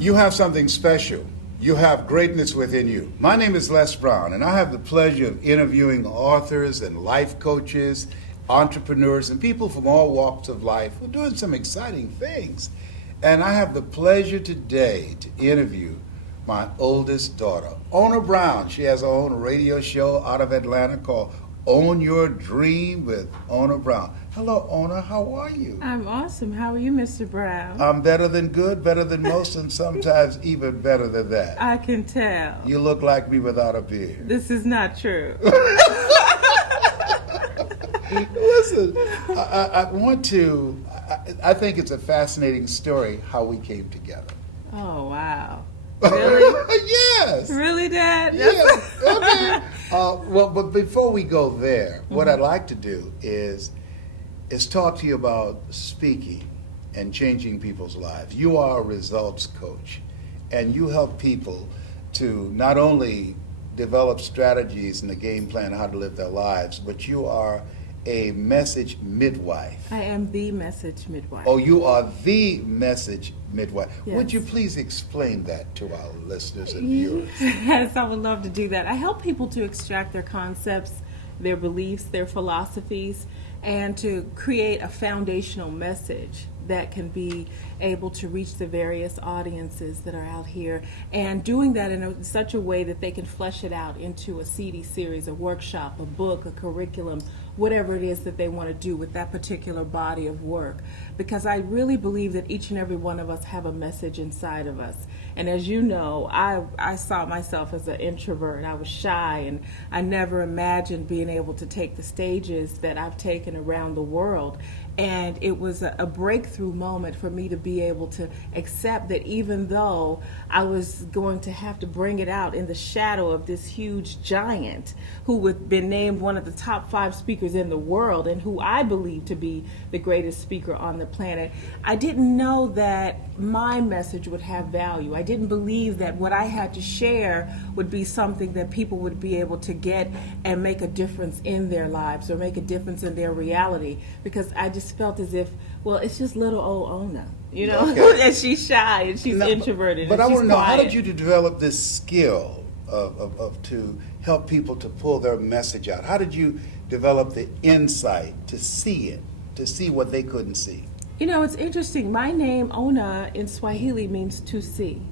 You have something special. You have greatness within you. My name is Les Brown, and I have the pleasure of interviewing authors and life coaches, entrepreneurs, and people from all walks of life who are doing some exciting things. And I have the pleasure today to interview my oldest daughter, Ona Brown. She has her own radio show out of Atlanta called Own Your Dream with Ona Brown. Hello, Ona. How are you? I'm awesome. How are you, Mr. Brown? I'm better than good, better than most, and sometimes even better than that. I can tell. You look like me without a beard. This is not true. Listen, I think it's a fascinating story how we came together. Oh, wow. Really? Yes. Really, Dad? Yes. Okay. But before we go there, what I'd like to do is talk to you about speaking and changing people's lives. You are a results coach, and you help people to not only develop strategies and a game plan how to live their lives, but you are a message midwife. I am the message midwife. Oh, you are the message midwife. Yes. Would you please explain that to our listeners and viewers? Yes, I would love to do that. I help people to extract their concepts, their beliefs, their philosophies, and to create a foundational message that can be able to reach the various audiences that are out here, and doing that in such a way that they can flesh it out into a CD series, a workshop, a book, a curriculum, whatever it is that they want to do with that particular body of work. Because I really believe that each and every one of us have a message inside of us. And as you know, I saw myself as an introvert. I was shy, and I never imagined being able to take the stages that I've taken around the world. And it was a breakthrough moment for me to be able to accept that even though I was going to have to bring it out in the shadow of this huge giant who had been named one of the top 5 speakers in the world and who I believe to be the greatest speaker on the planet, I didn't know that my message would have value. I didn't believe that what I had to share would be something that people would be able to get and make a difference in their lives or make a difference in their reality, because I just felt as if, well, it's just little old Ona, you know, okay. And she's shy and she's introverted. But and I she's want to know, quiet. how did you develop this skill of to help people to pull their message out? How did you develop the insight to see it, to see what they couldn't see? You know, it's interesting. My name, Ona, in Swahili means to see.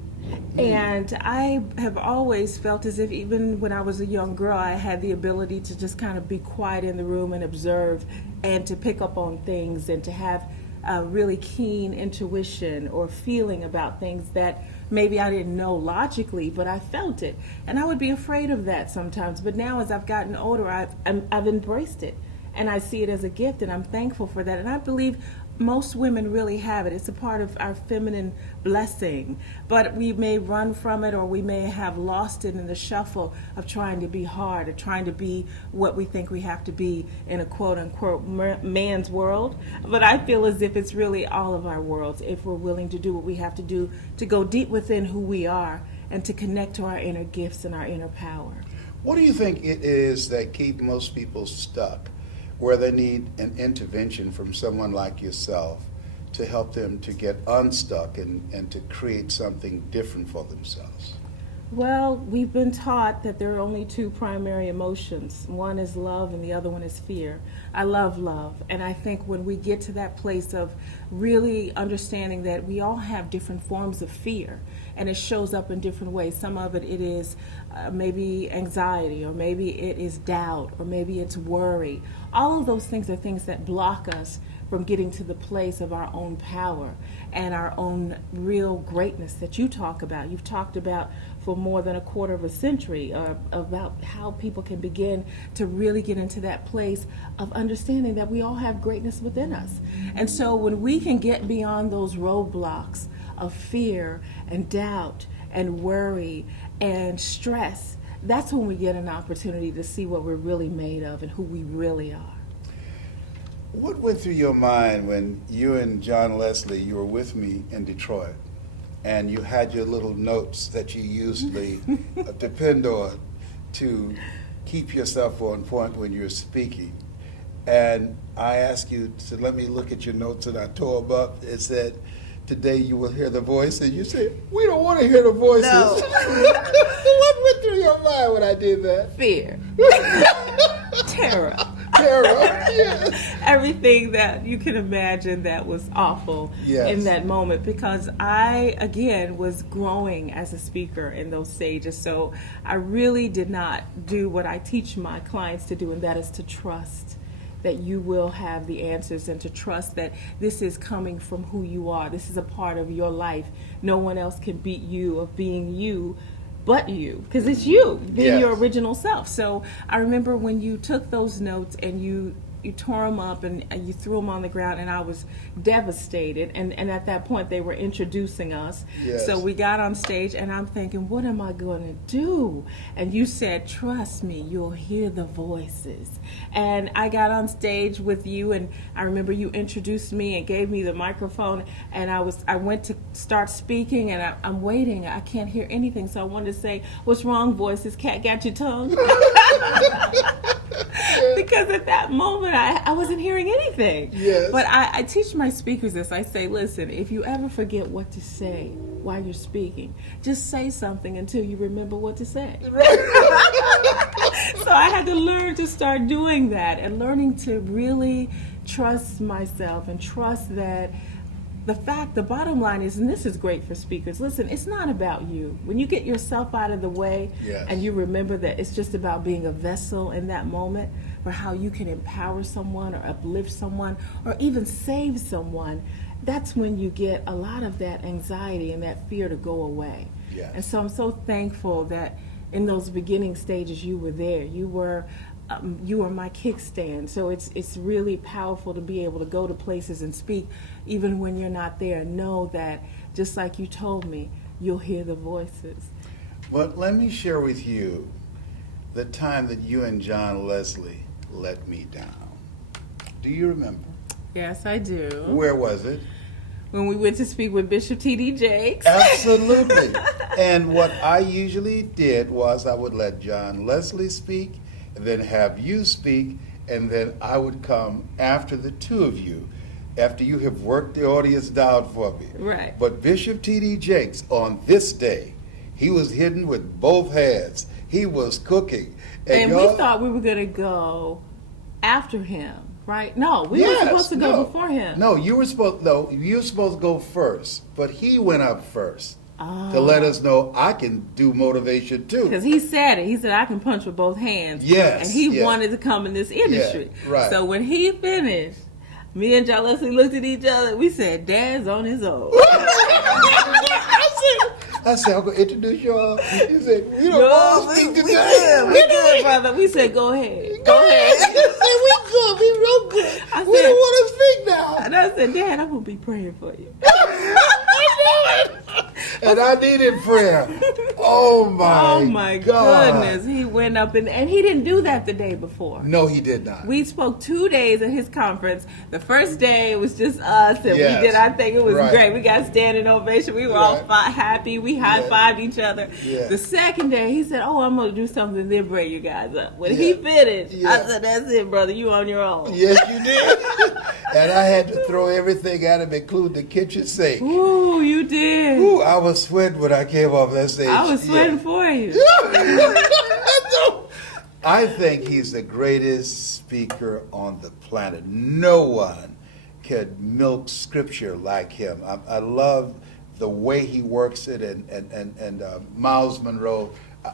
And I have always felt as if even when I was a young girl, I had the ability to just kind of be quiet in the room and observe and to pick up on things and to have a really keen intuition or feeling about things that maybe I didn't know logically, but I felt it. And I would be afraid of that sometimes. But now as I've gotten older, I've embraced it. And I see it as a gift, and I'm thankful for that. And I believe most women really have it. It's a part of our feminine blessing. But we may run from it, or we may have lost it in the shuffle of trying to be hard, or trying to be what we think we have to be in a quote-unquote man's world. But I feel as if it's really all of our worlds, if we're willing to do what we have to do to go deep within who we are and to connect to our inner gifts and our inner power. What do you think it is that keep most people stuck, where they need an intervention from someone like yourself to help them to get unstuck and to create something different for themselves? Well, we've been taught that there are only 2 primary emotions. One is love and the other one is fear. I love love, and I think when we get to that place of really understanding that we all have different forms of fear, and it shows up in different ways. Some of it is maybe anxiety, or maybe it is doubt, or maybe it's worry. All of those things are things that block us from getting to the place of our own power and our own real greatness that you talk about. You've talked about for more than a quarter of a century about how people can begin to really get into that place of understanding that we all have greatness within us. And so when we can get beyond those roadblocks of fear and doubt and worry and stress, that's when we get an opportunity to see what we're really made of and who we really are. What went through your mind when you and John Leslie, you were with me in Detroit, and you had your little notes that you usually depend on to keep yourself on point when you're speaking? And I asked you to let me look at your notes, and I tore them up. It said, today you will hear the voices. You say, we don't want to hear the voices. No. What went through your mind when I did that? Fear. Terror. Terror, yes. Everything that you can imagine that was awful in that moment, because I, again, was growing as a speaker in those stages. So I really did not do what I teach my clients to do, and that is to trust that you will have the answers, and to trust that this is coming from who you are. This is a part of your life. No one else can beat you of being you but you, because it's you being your original self. So I remember when you took those notes and you tore them up and you threw them on the ground, and I was devastated. And at that point, they were introducing us. Yes. So we got on stage, and I'm thinking, what am I going to do? And you said, trust me, you'll hear the voices. And I got on stage with you, and I remember you introduced me and gave me the microphone, and I went to start speaking, and I'm waiting. I can't hear anything, so I wanted to say, what's wrong, voices? Cat got your tongue? Because at that moment, I wasn't hearing anything. Yes. But I teach my speakers this. I say, listen, if you ever forget what to say while you're speaking, just say something until you remember what to say. So I had to learn to start doing that, and learning to really trust myself and trust that the bottom line is, and this is great for speakers, listen, it's not about you. When you get yourself out of the way and you remember that it's just about being a vessel in that moment for how you can empower someone or uplift someone or even save someone, that's when you get a lot of that anxiety and that fear to go away. Yes. And so I'm so thankful that in those beginning stages you were there. You were my kickstand. So it's really powerful to be able to go to places and speak even when you're not there. Know that, just like you told me, you'll hear the voices. But let me share with you the time that you and John Leslie let me down. Do you remember? Yes, I do. Where was it? When we went to speak with Bishop T.D. Jakes. Absolutely. And what I usually did was I would let John Leslie speak, and then have you speak, and then I would come after the two of you, after you have worked the audience down for me. Right. But Bishop T.D. Jakes, on this day, he was hidden with both hands. He was cooking. And we thought we were going to go after him, right? No, we were supposed to go before him. No, you were supposed to go first, but he went up first. To let us know I can do motivation too. Because he said it. He said, I can punch with both hands. Yes. And he wanted to come in this industry. Yeah, right. So when he finished, me and John Leslie looked at each other. We said, Dad's on his own. I said, I'm going to introduce y'all. He said, we don't No, all speak we today. good, brother. We said, go ahead. Go ahead. I said, we good. We real good. I We said- don't want to speak now. And I said, Dad, I'm going to be praying for you. And I needed prayer. Oh my God. Goodness. He went up and he didn't do that the day before. No, he did not. We spoke 2 days at his conference. The first day it was just us, and Yes. we did our thing. It was Right. great. We got standing ovation. We were all Right. happy. We high-fived each other. Yes. The second day, he said, I'm going to do something, then bring you guys up. When he finished, I Yes. said, that's it, brother. You on your own. Yes, you did. And I had to throw everything at him, including the kitchen sink. Ooh, you did. Ooh, I was sweating when I came off that stage. I was sweating for you. I think he's the greatest speaker on the planet. No one could milk scripture like him. I love the way he works it, and Miles Monroe.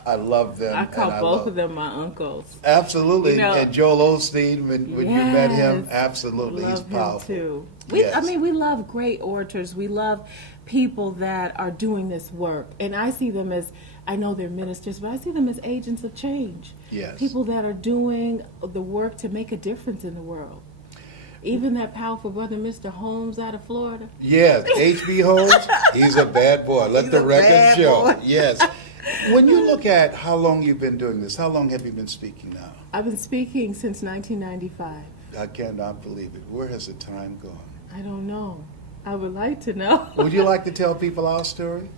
I love them. I call and both of them my uncles. Absolutely. You know, and Joel Osteen, when you met him, absolutely, love he's him powerful. too. Yes. I mean, we love great orators. We love people that are doing this work. And I see them as, I know they're ministers, but I see them as agents of change. Yes. People that are doing the work to make a difference in the world. Even that powerful brother, Mr. Holmes out of Florida. Yes, H.B. Holmes, he's a bad boy. Let the record show. Yes. When you look at how long you've been doing this, how long have you been speaking now? I've been speaking since 1995. I cannot believe it. Where has the time gone? I don't know. I would like to know. Would you like to tell people our story?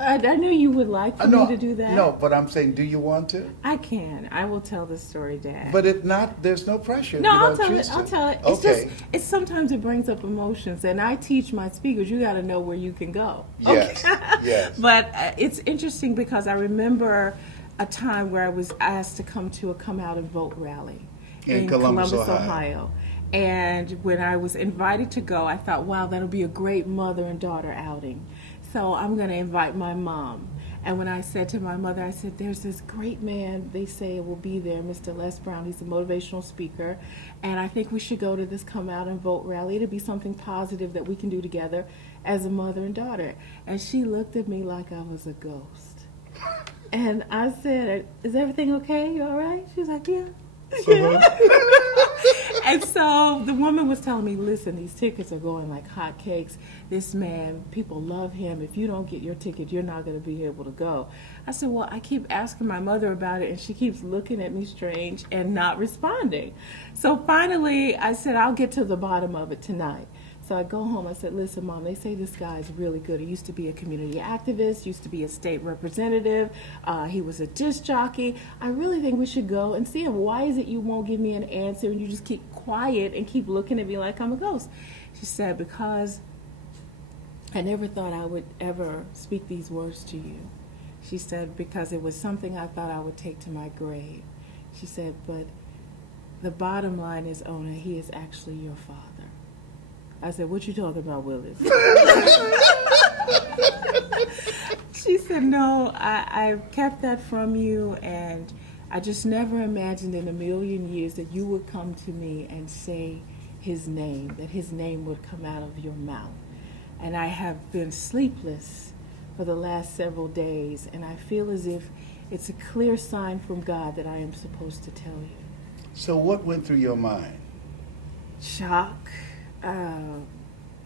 I knew you would like for me to do that. No, but I'm saying, do you want to? I can. I will tell the story, Dad. But there's no pressure. No, You I'll don't tell choose it. I'll to. tell it. It's Okay. just, sometimes it brings up emotions, and I teach my speakers, you got to know where you can go. Yes, yes. But it's interesting because I remember a time where I was asked to come to a come out and vote rally In Columbus, Ohio. And when I was invited to go, I thought, wow, that'll be a great mother and daughter outing. So I'm going to invite my mom. And when I said to my mother, I said, there's this great man, they say will be there, Mr. Les Brown. He's a motivational speaker. And I think we should go to this come out and vote rally. It'll be something positive that we can do together as a mother and daughter. And she looked at me like I was a ghost. And I said, is everything okay? You all right? She was like, yeah. And so the woman was telling me, listen, these tickets are going like hotcakes. This man, people love him. If you don't get your ticket, you're not going to be able to go. I said, well, I keep asking my mother about it, and she keeps looking at me strange and not responding. So finally, I said, I'll get to the bottom of it tonight. So I go home, I said, listen, Mom, they say this guy is really good. He used to be a community activist, used to be a state representative. He was a disc jockey. I really think we should go and see him. Why is it you won't give me an answer and you just keep quiet and keep looking at me like I'm a ghost? She said, because I never thought I would ever speak these words to you. She said, because it was something I thought I would take to my grave. She said, but the bottom line is, Ona, he is actually your father. I said, what you talking about, Willis? She said, no, I kept that from you, and I just never imagined in a million years that you would come to me and say his name, that his name would come out of your mouth. And I have been sleepless for the last several days, and I feel as if it's a clear sign from God that I am supposed to tell you. So what went through your mind? Shock.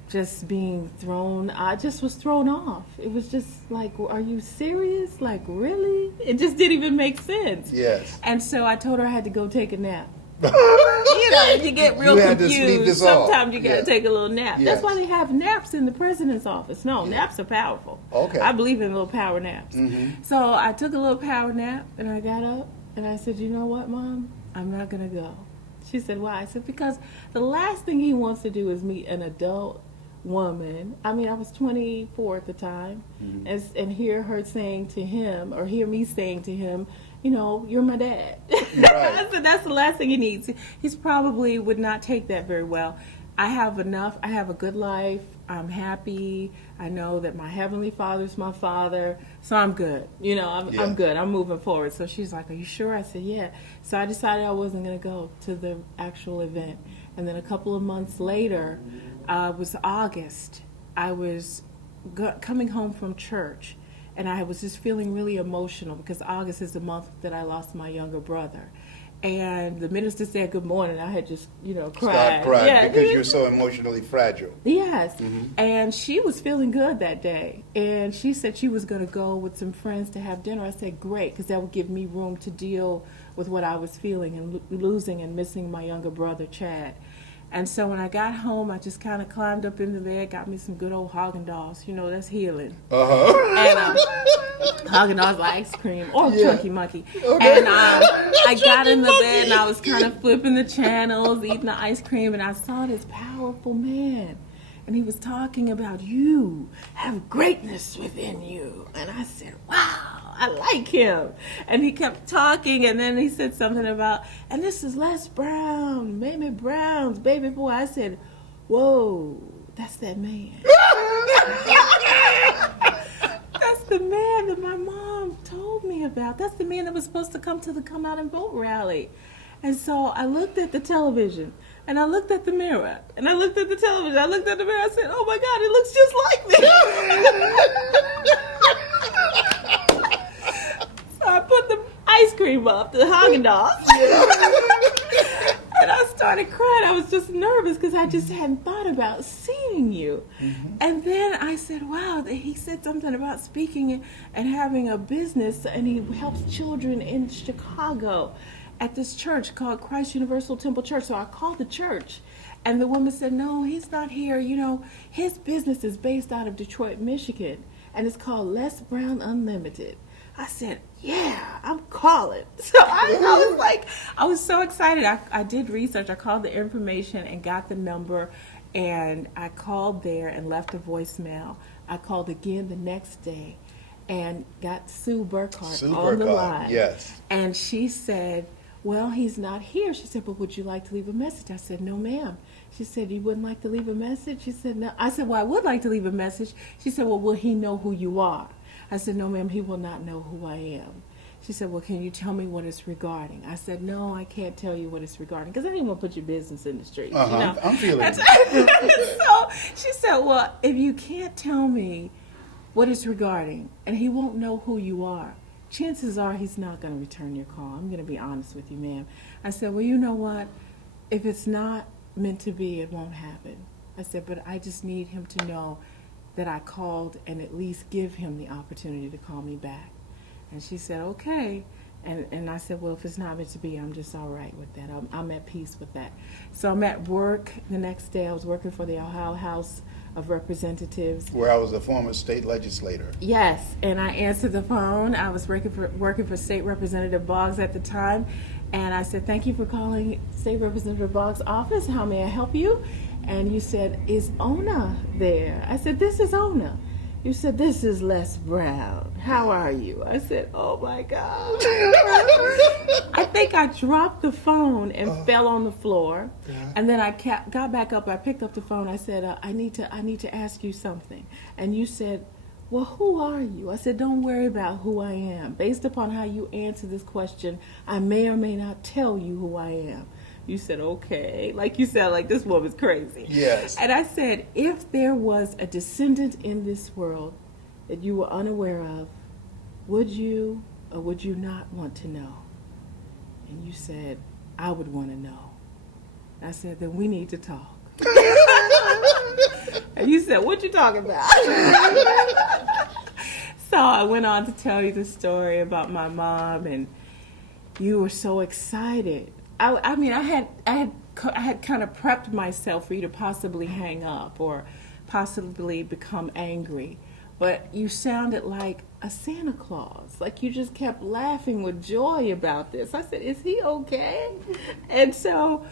Just being thrown, I just was thrown off. It was just like, are you serious? Like, really? It just didn't even make sense. Yes. And so I told her I had to go take a nap. You get real confused. Sometimes you got to take a little nap. Yes. That's why they have naps in the president's office. No, naps are powerful. Okay. I believe in little power naps. Mm-hmm. So I took a little power nap, and I got up, and I said, you know what, Mom? I'm not going to go. She said, why? I said, because the last thing he wants to do is meet an adult woman. I mean, I was 24 at the time, and hear her saying to him, or hear me saying to him, you know, you're my dad. Right. I said, that's the last thing he needs. He's probably would not take that very well. I have enough. I have a good life. I'm happy. I know that my Heavenly Father's my Father, so I'm good. You know, I'm good. I'm moving forward. So she's like, are you sure? I said, yeah. So I decided I wasn't going to go to the actual event. And then a couple of months later, it was August. I was coming home from church, and I was just feeling really emotional because August is the month that I lost my younger brother. And the minister said good morning. I had just, cried. Start crying because you're so emotionally fragile. Yes. And she was feeling good that day. And she said she was going to go with some friends to have dinner. I said, great, because that would give me room to deal with what I was feeling and losing and missing my younger brother, Chad. And so when I got home, I just kind of climbed up in the bed, got me some good old Haagen-Dazs. You know, that's healing. And Haagen-Dazs ice cream or Chunky Monkey. Okay. And I got in the bed and I was kind of flipping the channels, eating the ice cream, and I saw this powerful man. And he was talking about you have greatness within you. And I said, wow, I like him. And he kept talking, and then he said something about, and this is Les Brown, Mamie Brown's baby boy. I said, whoa, that's that man. That's the man that my mom told me about. That's the man that was supposed to come to the Come Out and Vote rally. And so I looked at the television, and I looked at the mirror, and I looked at the television, I looked at the mirror, I said, oh my God, it looks just like me. So I put the ice cream up, the Haagen-Dazs, and I started crying. I was just nervous because I just hadn't thought about seeing you. And then I said, wow, he said something about speaking and having a business, and he helps children in Chicago at this church called Christ Universal Temple Church. So I called the church, and the woman said, no, he's not here. You know, his business is based out of Detroit, Michigan. and it's called Les Brown Unlimited. I said, yeah, I'm calling. So I was like, I was so excited. I did research. I called the information and got the number, and I called there and left a voicemail. I called again the next day and got Sue Burkhardt on the line. Yes. And she said, well, he's not here. She said, but would you like to leave a message? I said, no, ma'am. She said, you wouldn't like to leave a message? She said, no. I said, well, I would like to leave a message. She said, well, will he know who you are? I said, no, ma'am, he will not know who I am. She said, well, can you tell me what it's regarding? I said, no, I can't tell you what it's regarding, because I didn't want to put your business in the street. Uh-huh. You know? I'm feeling it. So she said, well, if you can't tell me what it's regarding and he won't know who you are, chances are he's not going to return your call. I'm going to be honest with you, ma'am. I said, well, you know what? If it's not meant to be, it won't happen. I said, but I just need him to know that I called and at least give him the opportunity to call me back. And she said, okay. And I said, well, if it's not meant to be, I'm just all right with that. I'm at peace with that. So I'm at work the next day. I was working for the Ohio House of Representatives. Where I was a former state legislator. Yes, and I answered the phone. I was working for State Representative Boggs at the time. And I said, thank you for calling State Representative Boggs' office. How may I help you? And you said, is Ona there? I said, this is Ona. You said, this is Les Brown. How are you? I said, oh my God. I think I dropped the phone and fell on the floor. Yeah. And then I got back up. I picked up the phone. I said, I need to ask you something. And you said, well, who are you? I said, don't worry about who I am. Based upon how you answer this question, I may or may not tell you who I am. You said, okay. Like, you sound like this woman's crazy. Yes. And I said, if there was a descendant in this world that you were unaware of, would you or would you not want to know? And you said, I would want to know. I said, then we need to talk. And you said, what you talking about? So I went on to tell you the story about my mom, and you were so excited. I mean, I had kind of prepped myself for you to possibly hang up or possibly become angry, but you sounded like a Santa Claus. Like you just kept laughing with joy about this. I said, is he okay? And so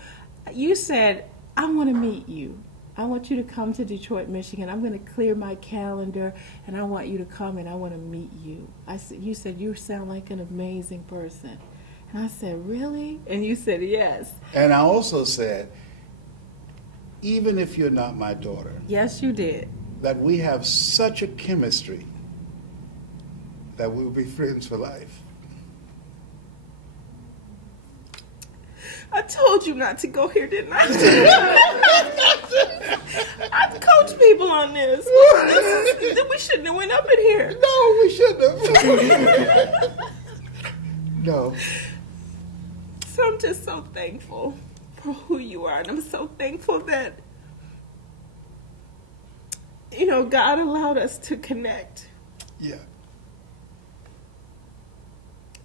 you said, I want to meet you. I want you to come to Detroit, Michigan. I'm going to clear my calendar, and I want you to come, and I want to meet you. You said, you sound like an amazing person. And I said, really? And you said, yes. And I also said, even if you're not my daughter. Yes, you did. That we have such a chemistry that we'll be friends for life. I told you not to go here, didn't I? I coach people on this. We shouldn't have went up in here. No, we shouldn't have. No. So I'm just so thankful for who you are, and I'm so thankful that, you know, God allowed us to connect. Yeah.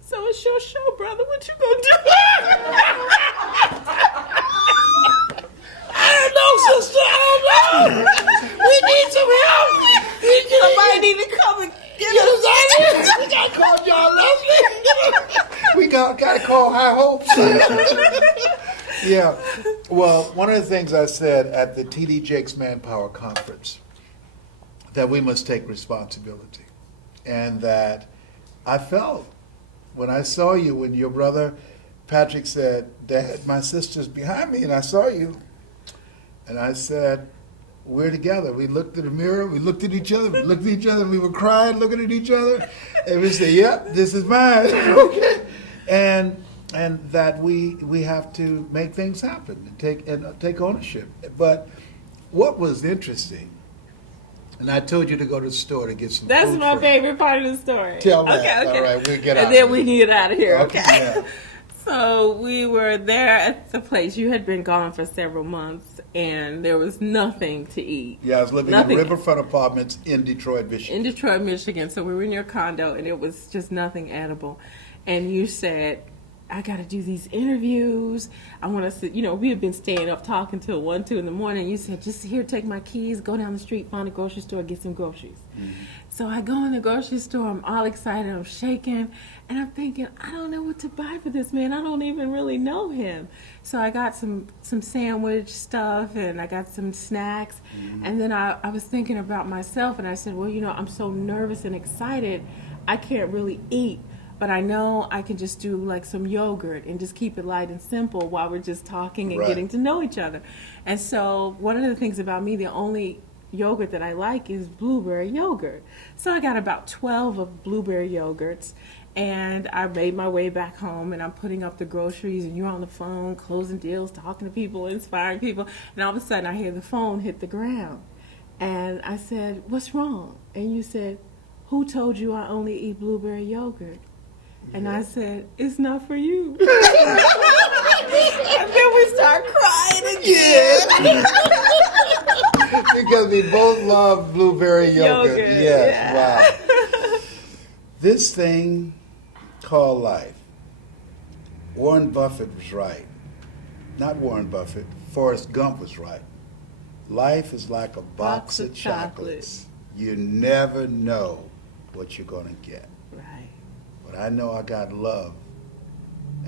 So it's your show, brother. What you gonna do? I don't know, sister. I don't know. We need some help. Somebody need to come and get us. We gotta call John Leslie. We gotta call High Hopes. Yeah. Well, one of the things I said at the TD Jakes Manpower Conference, that we must take responsibility, and that I felt when I saw you, when your brother Patrick said, Dad, my sister's behind me, and I saw you. And I said, we're together. We looked in the mirror, we looked at each other, we were crying, looking at each other, and we said, yep, this is mine. Okay. And that we have to make things happen and take ownership. But what was interesting, and I told you to go to the store to get some That's food. my favorite part of the story. Tell me. Okay. All right, we'll get out. And then we can get out of here. Okay. Yeah. So we were there at the place. You had been gone for several months, and there was nothing to eat. Yeah, I was living in Riverfront Apartments in Detroit, Michigan. In Detroit, Michigan. So we were in your condo, and it was just nothing edible. And you said, I got to do these interviews. I want us to, we had been staying up talking till 1, 2 in the morning. You said, just here, take my keys, go down the street, find a grocery store, get some groceries. Mm-hmm. So I go in the grocery store, I'm all excited, I'm shaking, and I'm thinking, I don't know what to buy for this man. I don't even really know him. So I got some sandwich stuff, and I got some snacks, and then I was thinking about myself, and I said, well, I'm so nervous and excited, I can't really eat. But I know I can just do like some yogurt and just keep it light and simple while we're just talking and getting to know each other. And so one of the things about me, the only yogurt that I like is blueberry yogurt. So I got about 12 of blueberry yogurts, and I made my way back home, and I'm putting up the groceries, and you're on the phone, closing deals, talking to people, inspiring people, and all of a sudden I hear the phone hit the ground. And I said, what's wrong? And you said, who told you I only eat blueberry yogurt? And I said, it's not for you. And then we start crying again. Because we both love blueberry yogurt. Yes, yeah. Wow. This thing called life. Warren Buffett was right. Not Warren Buffett. Forrest Gump was right. Life is like a box of chocolates. You never know what you're going to get. Right. But I know I got love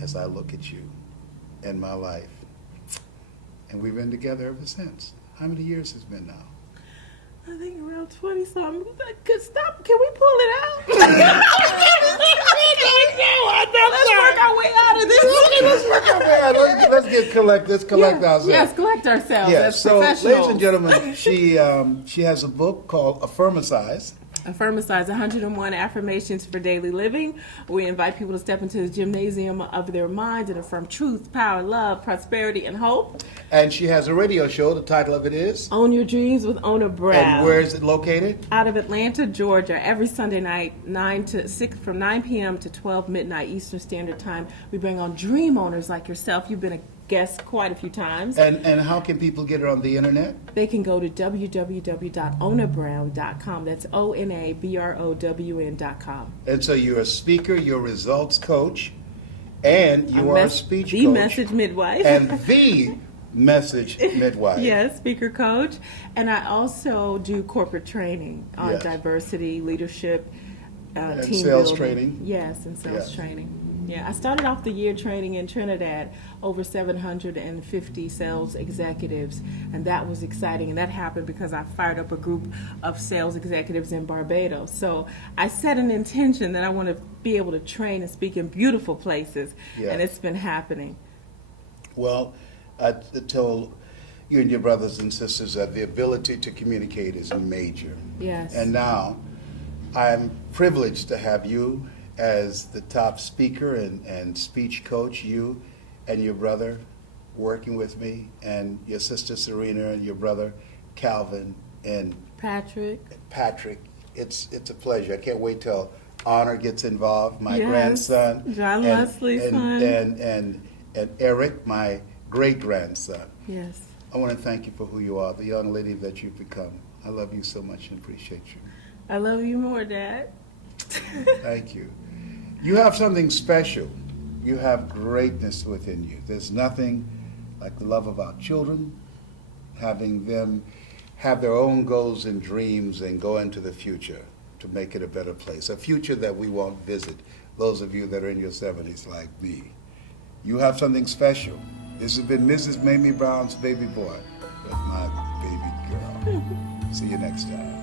as I look at you in my life. And we've been together ever since. How many years has it been now? I think around 20-something. Stop. Can we pull it out? Let's work our way out of this. Let's work our way out. Let's collect ourselves. Yes, collect ourselves as so, professionals. ladies and gentlemen, she has a book called Affirmicize. Affirmicize 101 Affirmations for Daily Living. We invite people to step into the gymnasium of their minds and affirm truth, power, love, prosperity, and hope. And she has a radio show. The title of it is Own Your Dreams with Ona Brown. And where is it located? Out of Atlanta, Georgia. Every Sunday night, 9 to 6, from 9 p.m. to 12 midnight Eastern Standard Time. We bring on dream owners like yourself. You've been a guest quite a few times. And how can people get it on the internet? They can go to www.onabrown.com. That's ONABROWN.com. And so you're a speaker, you're a results coach, and you are a speech coach. The message midwife. And the message midwife. Yes, speaker coach. And I also do corporate training on diversity, leadership, and team sales building. training. Yes, and sales training. Yeah, I started off the year training in Trinidad over 750 sales executives, and that was exciting. And that happened because I fired up a group of sales executives in Barbados. So I set an intention that I want to be able to train and speak in beautiful places, and it's been happening. Well, I told you and your brothers and sisters that the ability to communicate is major. Yes. And now I'm privileged to have you as the top speaker and speech coach, you and your brother working with me, and your sister Serena and your brother Calvin and Patrick. It's a pleasure. I can't wait till Honor gets involved, my grandson. John Leslie's son. And Eric, my great-grandson. Yes. I want to thank you for who you are, the young lady that you've become. I love you so much and appreciate you. I love you more, Dad. Thank you. You have something special. You have greatness within you. There's nothing like the love of our children, having them have their own goals and dreams and go into the future to make it a better place, a future that we won't visit, those of you that are in your 70s like me. You have something special. This has been Mrs. Mamie Brown's baby boy with my baby girl. See you next time.